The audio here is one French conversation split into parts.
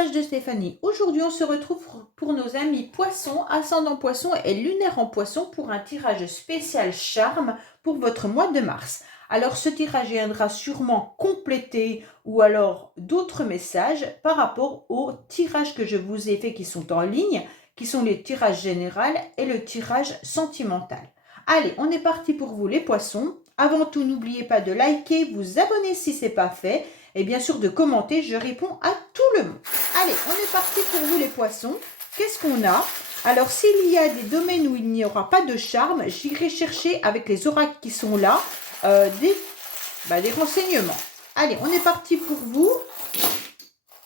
message de Stéphanie. Aujourd'hui, on se retrouve pour nos amis poissons, ascendant poisson et lunaire en poisson pour un tirage spécial charme pour votre mois de mars. Alors, ce tirage viendra sûrement compléter ou alors d'autres messages par rapport aux tirages que je vous ai fait qui sont en ligne, qui sont les tirages généraux et le tirage sentimental. Allez, on est parti pour vous les poissons. Avant tout, n'oubliez pas de liker, vous abonner si ce n'est pas fait et bien sûr de commenter, je réponds à tout le monde. Allez, on est parti pour vous les poissons. Qu'est-ce qu'on a? Alors, s'il y a des domaines où il n'y aura pas de charme, j'irai chercher avec les oracles qui sont là des renseignements. Allez, on est parti pour vous.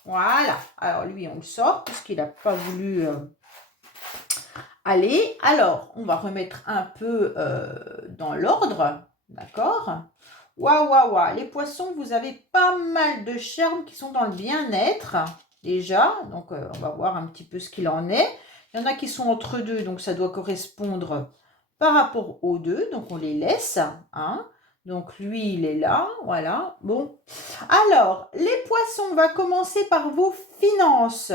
Voilà. Alors, lui, on le sort puisqu'il n'a pas voulu... Allez, alors, on va remettre un peu dans l'ordre. D'accord? Waouh, waouh, waouh. Les poissons, vous avez pas mal de charmes qui sont dans le bien-être, déjà. Donc, on va voir un petit peu ce qu'il en est. Il y en a qui sont entre deux, donc ça doit correspondre par rapport aux deux. Donc, on les laisse. Hein. Donc, lui, il est là. Voilà. Bon. Alors, les poissons, on va commencer par vos finances.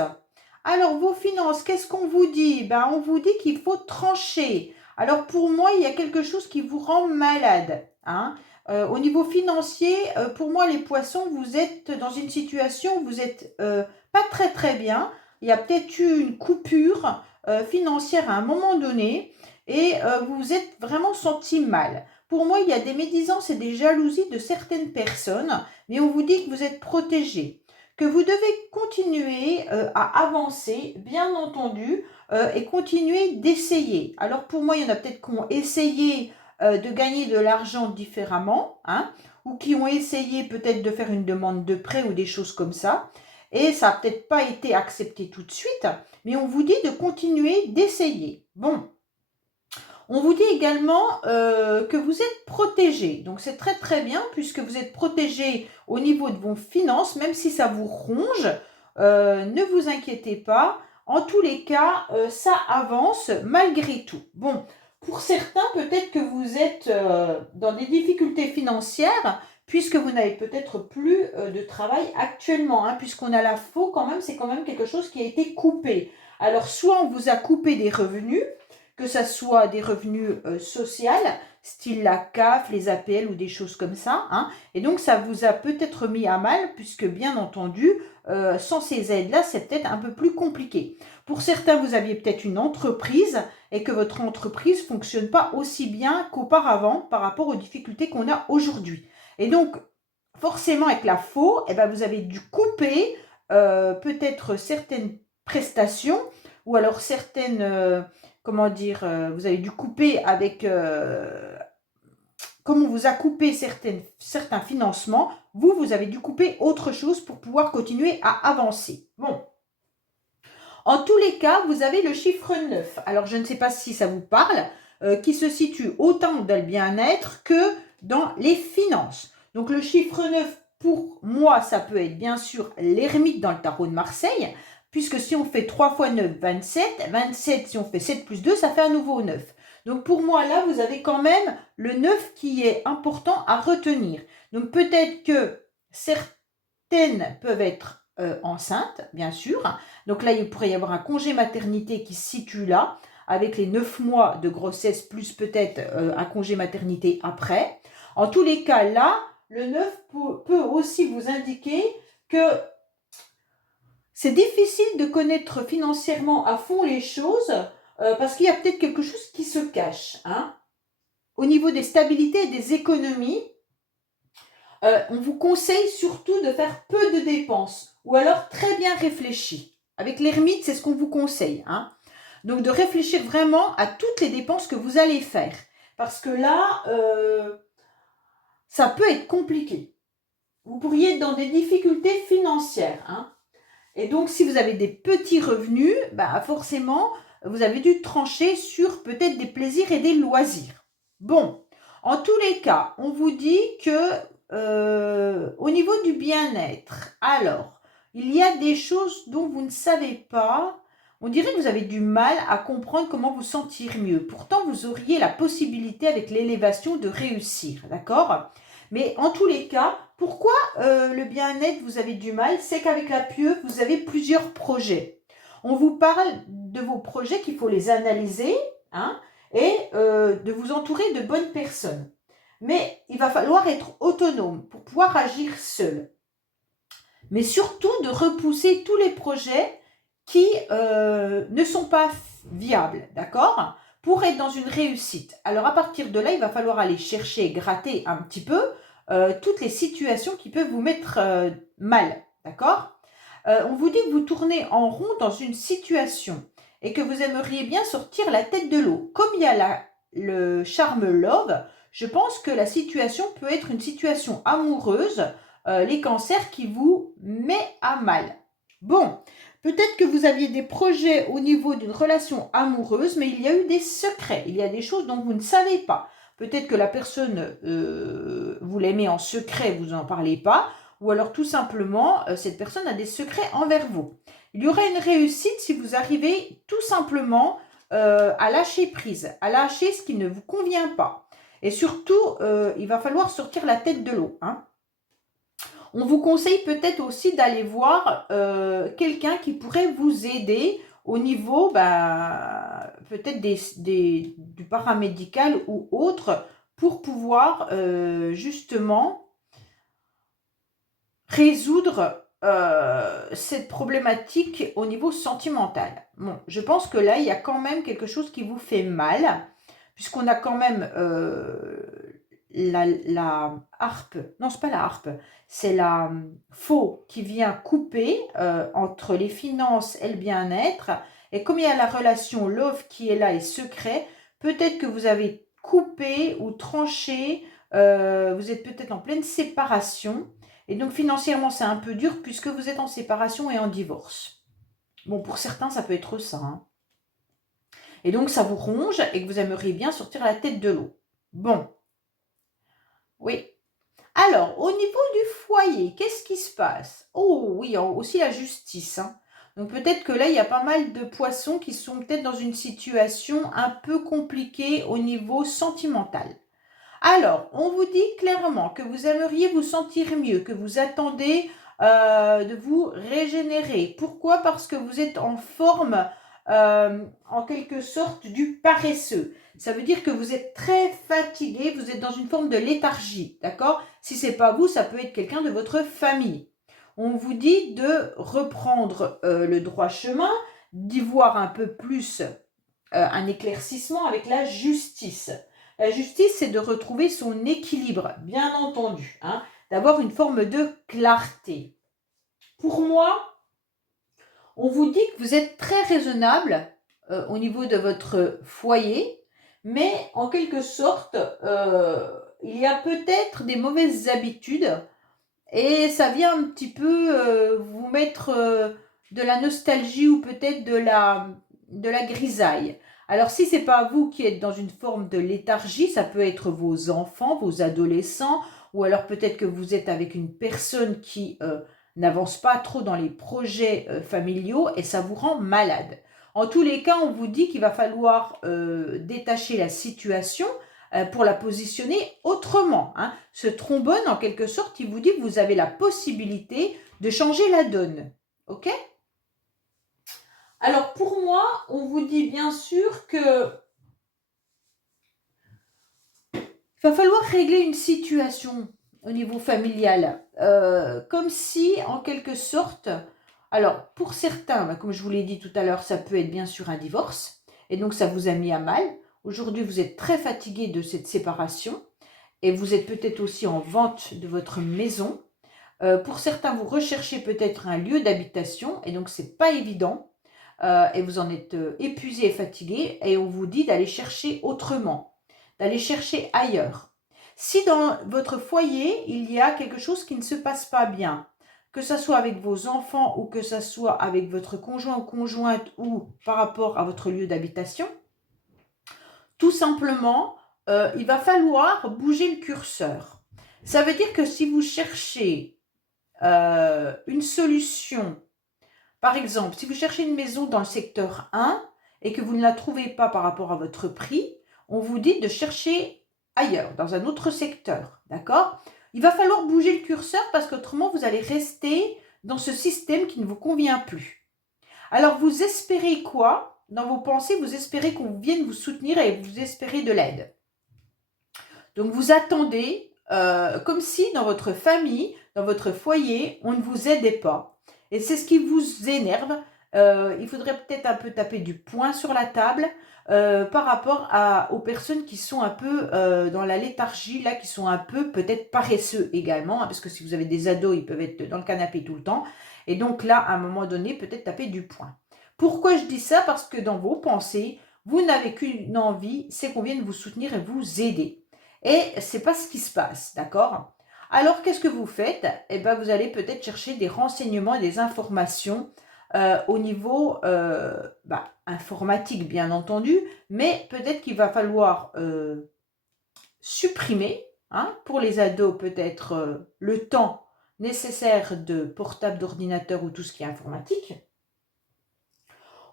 Alors, vos finances, qu'est-ce qu'on vous dit? Ben, on vous dit qu'il faut trancher. Alors, pour moi, il y a quelque chose qui vous rend malade. Hein. Au niveau financier, pour moi, les poissons, vous êtes dans une situation où vous n'êtes pas très très bien. Il y a peut-être eu une coupure financière à un moment donné et vous vous êtes vraiment senti mal. Pour moi, il y a des médisances et des jalousies de certaines personnes, mais on vous dit que vous êtes protégé, que vous devez continuer à avancer, bien entendu, et continuer d'essayer. Alors pour moi, il y en a peut-être qui ont essayé de gagner de l'argent différemment, hein, ou qui ont essayé peut-être de faire une demande de prêt ou des choses comme ça, et ça n'a peut-être pas été accepté tout de suite, mais on vous dit de continuer d'essayer. Bon, on vous dit également que vous êtes protégé, donc c'est très très bien puisque vous êtes protégé au niveau de vos finances, même si ça vous ronge, ne vous inquiétez pas, en tous les cas, ça avance malgré tout. Bon, pour certains, peut-être que vous êtes dans des difficultés financières, puisque vous n'avez peut-être plus de travail actuellement, hein, puisqu'on a la faux quand même, c'est quand même quelque chose qui a été coupé. Alors, soit on vous a coupé des revenus, que ce soit des revenus sociaux, style la CAF, les APL ou des choses comme ça, hein, et donc ça vous a peut-être mis à mal, puisque bien entendu, sans ces aides-là, c'est peut-être un peu plus compliqué. Pour certains, vous aviez peut-être une entreprise et que votre entreprise ne fonctionne pas aussi bien qu'auparavant par rapport aux difficultés qu'on a aujourd'hui. Et donc, forcément, avec la faux, eh ben, vous avez dû couper peut-être certaines prestations ou alors certaines, comment dire, vous avez dû couper avec, comme on vous a coupé certains financements, vous avez dû couper autre chose pour pouvoir continuer à avancer. Bon. En tous les cas, vous avez le chiffre 9. Alors, je ne sais pas si ça vous parle, qui se situe autant dans le bien-être que dans les finances. Donc, le chiffre 9, pour moi, ça peut être bien sûr l'ermite dans le tarot de Marseille, puisque si on fait 3 fois 9, 27. 27, si on fait 7 plus 2, ça fait à nouveau 9. Donc, pour moi, là, vous avez quand même le 9 qui est important à retenir. Donc, peut-être que certaines peuvent être enceintes, bien sûr. Donc là, il pourrait y avoir un congé maternité qui se situe là, avec les 9 mois de grossesse, plus peut-être un congé maternité après. En tous les cas, là, le 9 peut aussi vous indiquer que c'est difficile de connaître financièrement à fond les choses, parce qu'il y a peut-être quelque chose qui se cache. Hein. Au niveau des stabilités et des économies, on vous conseille surtout de faire peu de dépenses, ou alors très bien réfléchi. Avec l'ermite, c'est ce qu'on vous conseille. Hein. Donc, de réfléchir vraiment à toutes les dépenses que vous allez faire. Parce que là, ça peut être compliqué. Vous pourriez être dans des difficultés financières. Hein. Et donc, si vous avez des petits revenus, bah forcément, vous avez dû trancher sur peut-être des plaisirs et des loisirs. Bon, en tous les cas, on vous dit que au niveau du bien-être, alors, il y a des choses dont vous ne savez pas. On dirait que vous avez du mal à comprendre comment vous sentir mieux. Pourtant, vous auriez la possibilité avec l'élévation de réussir, d'accord? Mais en tous les cas, pourquoi le bien-être, vous avez du mal? C'est qu'avec la pieuvre, vous avez plusieurs projets. On vous parle de vos projets qu'il faut les analyser, hein, et de vous entourer de bonnes personnes. Mais il va falloir être autonome pour pouvoir agir seul. Mais surtout de repousser tous les projets qui ne sont pas viables, d'accord? Pour être dans une réussite. Alors à partir de là, il va falloir aller chercher et gratter un petit peu toutes les situations qui peuvent vous mettre mal, d'accord? On vous dit que vous tournez en rond dans une situation et que vous aimeriez bien sortir la tête de l'eau. Comme il y a le charme love, je pense que la situation peut être une situation amoureuse, les cancers qui vous met à mal. Bon, peut-être que vous aviez des projets au niveau d'une relation amoureuse, mais il y a eu des secrets, il y a des choses dont vous ne savez pas. Peut-être que la personne, vous l'aimez en secret, vous n'en parlez pas, ou alors tout simplement, cette personne a des secrets envers vous. Il y aura une réussite si vous arrivez tout simplement à lâcher prise, à lâcher ce qui ne vous convient pas. Et surtout, il va falloir sortir la tête de l'eau, hein. On vous conseille peut-être aussi d'aller voir quelqu'un qui pourrait vous aider au niveau peut-être du paramédical ou autre pour pouvoir justement résoudre cette problématique au niveau sentimental. Bon, je pense que là, il y a quand même quelque chose qui vous fait mal, puisqu'on a quand même la harpe, non, c'est pas la harpe, c'est la faux qui vient couper entre les finances et le bien-être. Et comme il y a la relation love qui est là et secret, peut-être que vous avez coupé ou tranché, vous êtes peut-être en pleine séparation. Et donc financièrement, c'est un peu dur puisque vous êtes en séparation et en divorce. Bon, pour certains, ça peut être ça, hein. Et donc, ça vous ronge et que vous aimeriez bien sortir la tête de l'eau. Bon, oui. Alors, au niveau du foyer, qu'est-ce qui se passe? Oh oui, aussi la justice, hein. Donc peut-être que là, il y a pas mal de poissons qui sont peut-être dans une situation un peu compliquée au niveau sentimental. Alors, on vous dit clairement que vous aimeriez vous sentir mieux, que vous attendez de vous régénérer. Pourquoi? Parce que vous êtes en forme, en quelque sorte, du paresseux. Ça veut dire que vous êtes très fatigué, vous êtes dans une forme de léthargie, d'accord? Si ce n'est pas vous, ça peut être quelqu'un de votre famille. On vous dit de reprendre le droit chemin, d'y voir un peu plus un éclaircissement avec la justice. La justice, c'est de retrouver son équilibre, bien entendu, hein, d'avoir une forme de clarté. Pour moi, on vous dit que vous êtes très raisonnable au niveau de votre foyer, mais en quelque sorte, il y a peut-être des mauvaises habitudes et ça vient un petit peu vous mettre de la nostalgie ou peut-être de la grisaille. Alors si c'est pas vous qui êtes dans une forme de léthargie, ça peut être vos enfants, vos adolescents, ou alors peut-être que vous êtes avec une personne qui n'avance pas trop dans les projets familiaux et ça vous rend malade. En tous les cas, on vous dit qu'il va falloir détacher la situation pour la positionner autrement, hein. Ce trombone, en quelque sorte, il vous dit que vous avez la possibilité de changer la donne. Ok? Alors, pour moi, on vous dit bien sûr que il va falloir régler une situation au niveau familial. Comme si, en quelque sorte, alors, pour certains, comme je vous l'ai dit tout à l'heure, ça peut être bien sûr un divorce. Et donc, ça vous a mis à mal. Aujourd'hui, vous êtes très fatigué de cette séparation. Et vous êtes peut-être aussi en vente de votre maison. Pour certains, vous recherchez peut-être un lieu d'habitation. Et donc, ce n'est pas évident. Et vous en êtes épuisé et fatigué. Et on vous dit d'aller chercher autrement, d'aller chercher ailleurs. Si dans votre foyer, il y a quelque chose qui ne se passe pas bien, que ce soit avec vos enfants ou que ce soit avec votre conjoint ou conjointe ou par rapport à votre lieu d'habitation, tout simplement, il va falloir bouger le curseur. Ça veut dire que si vous cherchez une solution, par exemple, si vous cherchez une maison dans le secteur 1 et que vous ne la trouvez pas par rapport à votre prix, on vous dit de chercher ailleurs, dans un autre secteur, d'accord? il va falloir bouger le curseur parce qu'autrement, vous allez rester dans ce système qui ne vous convient plus. Alors, vous espérez quoi? Dans vos pensées, vous espérez qu'on vienne vous soutenir et vous espérez de l'aide. Donc, vous attendez comme si dans votre famille, dans votre foyer, on ne vous aidait pas. Et c'est ce qui vous énerve. Il faudrait peut-être un peu taper du poing sur la table par rapport aux personnes qui sont un peu dans la léthargie, là, qui sont un peu peut-être paresseux également, hein, parce que si vous avez des ados, ils peuvent être dans le canapé tout le temps. Et donc là, à un moment donné, peut-être taper du poing. Pourquoi je dis ça? Parce que dans vos pensées, vous n'avez qu'une envie, c'est qu'on vienne vous soutenir et vous aider. Et c'est pas ce qui se passe, d'accord? Alors, qu'est-ce que vous faites? Eh ben, vous allez peut-être chercher des renseignements et des informations au niveau informatique, bien entendu, mais peut-être qu'il va falloir supprimer, hein, pour les ados, peut-être le temps nécessaire de portable, d'ordinateur ou tout ce qui est informatique.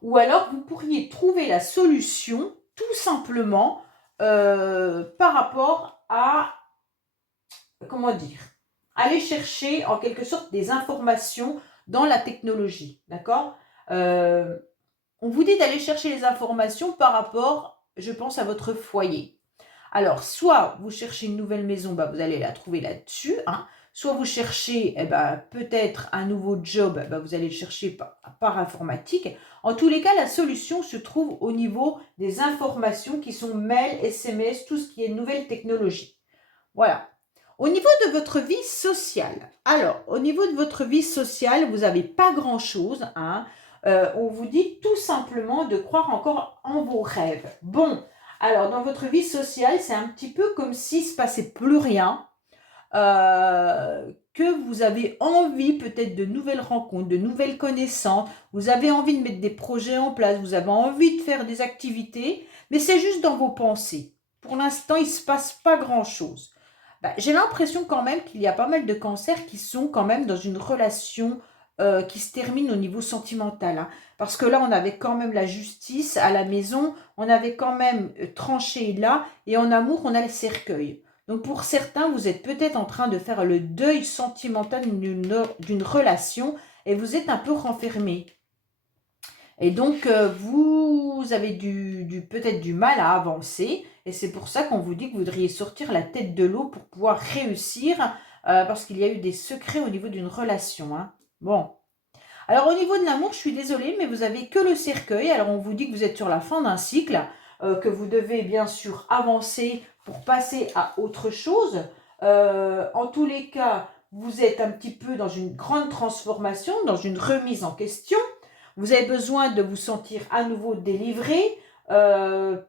Ou alors, vous pourriez trouver la solution tout simplement par rapport à, comment dire, aller chercher en quelque sorte des informations dans la technologie, d'accord? On vous dit d'aller chercher les informations par rapport, je pense, à votre foyer. Alors, soit vous cherchez une nouvelle maison, bah, vous allez la trouver là-dessus, hein. Soit vous cherchez peut-être un nouveau job, bah, vous allez le chercher par informatique. En tous les cas, la solution se trouve au niveau des informations qui sont mail, SMS, tout ce qui est nouvelle technologie. Voilà. Au niveau de votre vie sociale, alors, au niveau de votre vie sociale, vous n'avez pas grand-chose, hein. On vous dit tout simplement de croire encore en vos rêves. Bon, alors, dans votre vie sociale, c'est un petit peu comme s'il ne se passait plus rien, que vous avez envie peut-être de nouvelles rencontres, de nouvelles connaissances, vous avez envie de mettre des projets en place, vous avez envie de faire des activités, mais c'est juste dans vos pensées. Pour l'instant, il ne se passe pas grand-chose. J'ai l'impression quand même qu'il y a pas mal de cancers qui sont quand même dans une relation qui se termine au niveau sentimental, hein. Parce que là, on avait quand même la justice à la maison, on avait quand même tranché là, et en amour, on a le cercueil. Donc pour certains, vous êtes peut-être en train de faire le deuil sentimental d'une relation et vous êtes un peu renfermé. Et donc, vous avez peut-être du mal à avancer. Et c'est pour ça qu'on vous dit que vous voudriez sortir la tête de l'eau pour pouvoir réussir. Parce qu'il y a eu des secrets au niveau d'une relation, hein. Bon. Alors, au niveau de l'amour, je suis désolée, mais vous avez que le cercueil. Alors, on vous dit que vous êtes sur la fin d'un cycle. Que vous devez bien sûr avancer pour passer à autre chose. En tous les cas, vous êtes un petit peu dans une grande transformation, dans une remise en question. Vous avez besoin de vous sentir à nouveau délivré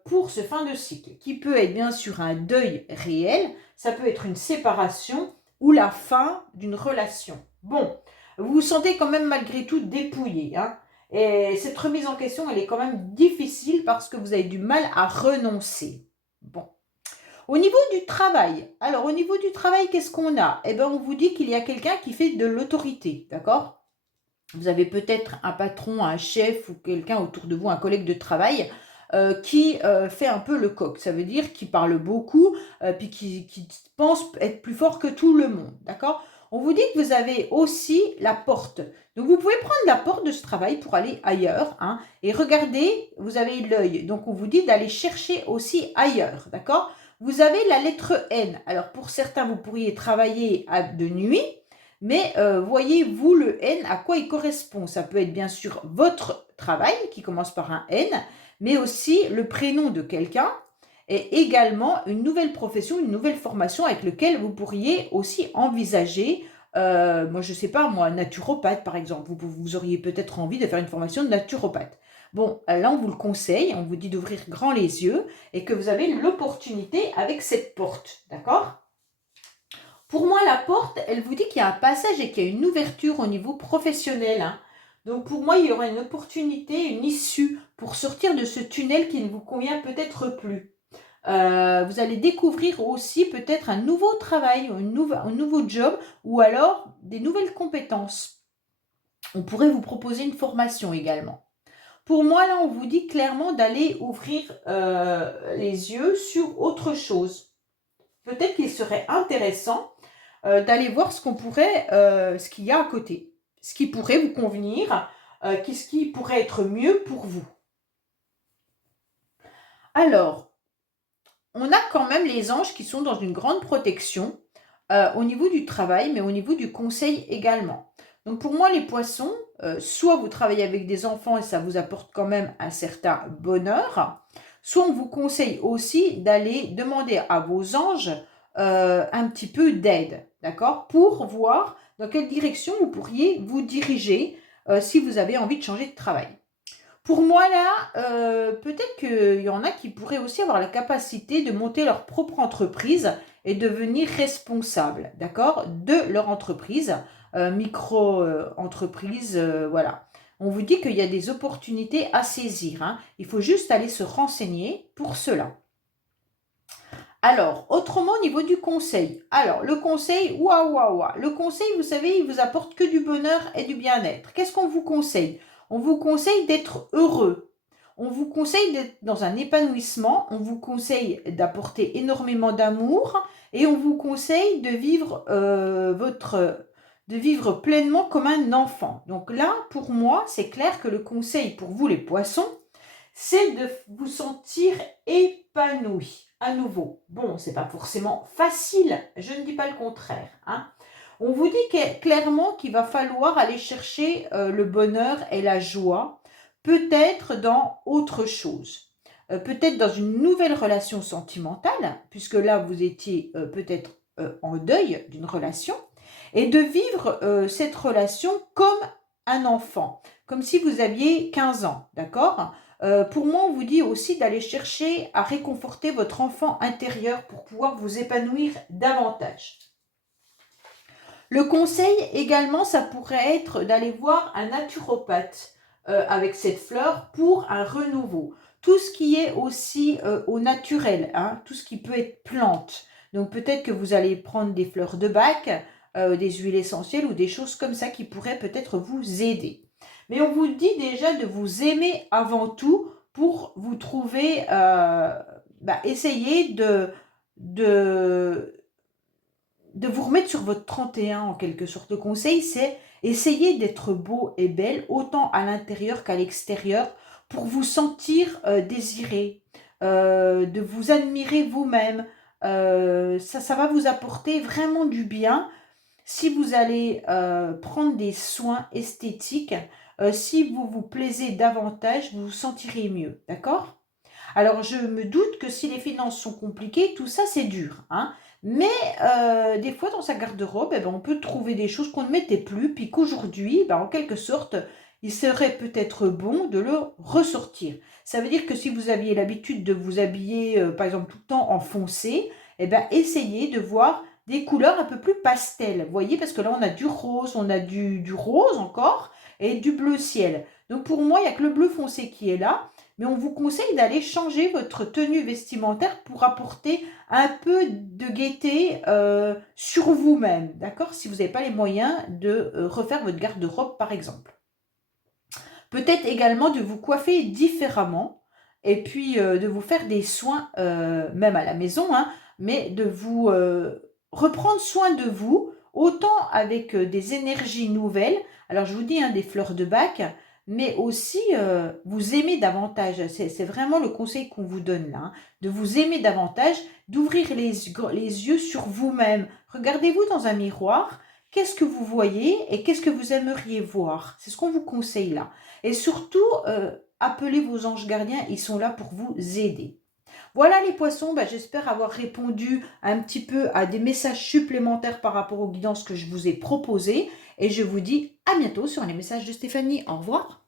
pour ce fin de cycle, qui peut être bien sûr un deuil réel, ça peut être une séparation ou la fin d'une relation. Bon, vous vous sentez quand même malgré tout dépouillé, hein, et cette remise en question, elle est quand même difficile parce que vous avez du mal à renoncer. Bon. Au niveau du travail, alors au niveau du travail, qu'est-ce qu'on a? Eh bien, on vous dit qu'il y a quelqu'un qui fait de l'autorité, d'accord? Vous avez peut-être un patron, un chef ou quelqu'un autour de vous, un collègue de travail qui fait un peu le coq. Ça veut dire qu'il parle beaucoup, puis qui pense être plus fort que tout le monde, d'accord? On vous dit que vous avez aussi la porte. Donc, vous pouvez prendre la porte de ce travail pour aller ailleurs, hein, et regardez, vous avez l'œil. Donc, on vous dit d'aller chercher aussi ailleurs, d'accord? Vous avez la lettre N. Alors, pour certains, vous pourriez travailler de nuit, mais voyez-vous le N, à quoi il correspond? Ça peut être bien sûr votre travail qui commence par un N, mais aussi le prénom de quelqu'un et également une nouvelle profession, une nouvelle formation avec laquelle vous pourriez aussi envisager, moi je ne sais pas, moi, naturopathe par exemple. Vous auriez peut-être envie de faire une formation de naturopathe. Bon, là on vous le conseille, on vous dit d'ouvrir grand les yeux et que vous avez l'opportunité avec cette porte, d'accord? Pour moi, la porte, elle vous dit qu'il y a un passage et qu'il y a une ouverture au niveau professionnel, hein. Donc pour moi, il y aura une opportunité, une issue pour sortir de ce tunnel qui ne vous convient peut-être plus. Vous allez découvrir aussi peut-être un nouveau travail, un nouveau job ou alors des nouvelles compétences. On pourrait vous proposer une formation également. Pour moi, là, on vous dit clairement d'aller ouvrir les yeux sur autre chose. Peut-être qu'il serait intéressant d'aller voir ce ce qu'il y a à côté, ce qui pourrait vous convenir, qu'est-ce qui pourrait être mieux pour vous. Alors, on a quand même les anges qui sont dans une grande protection au niveau du travail, mais au niveau du conseil également. Donc pour moi, les poissons, soit vous travaillez avec des enfants et ça vous apporte quand même un certain bonheur, soit on vous conseille aussi d'aller demander à vos anges un petit peu d'aide, d'accord? Pour voir dans quelle direction vous pourriez vous diriger si vous avez envie de changer de travail. Pour moi, là, peut-être qu'il y en a qui pourraient aussi avoir la capacité de monter leur propre entreprise et devenir responsables, d'accord, de leur entreprise, micro-entreprise, voilà. On vous dit qu'il y a des opportunités à saisir, hein. Il faut juste aller se renseigner pour cela. Alors, autrement au niveau du conseil. Alors, le conseil, waouh, waouh, waouh. Le conseil, vous savez, il vous apporte que du bonheur et du bien-être. Qu'est-ce qu'on vous conseille? On vous conseille d'être heureux. On vous conseille d'être dans un épanouissement. On vous conseille d'apporter énormément d'amour. Et on vous conseille de vivre de vivre pleinement comme un enfant. Donc là, pour moi, c'est clair que le conseil pour vous, les poissons, c'est de vous sentir épanoui. À nouveau, bon, c'est pas forcément facile, je ne dis pas le contraire, hein. On vous dit clairement qu'il va falloir aller chercher le bonheur et la joie, peut-être dans autre chose. Peut-être dans une nouvelle relation sentimentale, puisque là, vous étiez peut-être en deuil d'une relation, et de vivre cette relation comme un enfant, comme si vous aviez 15 ans, d'accord? Pour moi, on vous dit aussi d'aller chercher à réconforter votre enfant intérieur pour pouvoir vous épanouir davantage. Le conseil également, ça pourrait être d'aller voir un naturopathe avec cette fleur pour un renouveau. Tout ce qui est aussi au naturel, hein, tout ce qui peut être plante. Donc peut-être que vous allez prendre des fleurs de bac, des huiles essentielles ou des choses comme ça qui pourraient peut-être vous aider. Mais on vous dit déjà de vous aimer avant tout pour vous trouver, essayer de vous remettre sur votre 31 en quelque sorte. Le conseil, c'est essayer d'être beau et belle autant à l'intérieur qu'à l'extérieur pour vous sentir désiré, de vous admirer vous-même. Ça va vous apporter vraiment du bien si vous allez prendre des soins esthétiques. Si vous vous plaisez davantage, vous vous sentirez mieux, d'accord? Alors, je me doute que si les finances sont compliquées, tout ça, c'est dur, hein. Mais des fois, dans sa garde-robe, eh ben, on peut trouver des choses qu'on ne mettait plus, puis qu'aujourd'hui, ben, en quelque sorte, il serait peut-être bon de le ressortir. Ça veut dire que si vous aviez l'habitude de vous habiller, par exemple, tout le temps en foncé, eh ben, essayez de voir des couleurs un peu plus pastel. Vous voyez, parce que là, on a du rose, on a du rose encore, et du bleu ciel. Donc, pour moi, il n'y a que le bleu foncé qui est là. Mais on vous conseille d'aller changer votre tenue vestimentaire pour apporter un peu de gaieté sur vous-même, d'accord? Si vous n'avez pas les moyens de refaire votre garde-robe, par exemple. Peut-être également de vous coiffer différemment et puis de vous faire des soins, même à la maison, hein, mais de vous reprendre soin de vous, autant avec des énergies nouvelles. Alors, je vous dis, hein, des fleurs de bac, mais aussi vous aimer davantage. C'est vraiment le conseil qu'on vous donne là, hein, de vous aimer davantage, d'ouvrir les yeux sur vous-même. Regardez-vous dans un miroir. Qu'est-ce que vous voyez et qu'est-ce que vous aimeriez voir? C'est ce qu'on vous conseille là. Et surtout, appelez vos anges gardiens, ils sont là pour vous aider. Voilà les poissons, j'espère avoir répondu un petit peu à des messages supplémentaires par rapport aux guidances que je vous ai proposées. Et je vous dis à bientôt sur les messages de Stéphanie. Au revoir.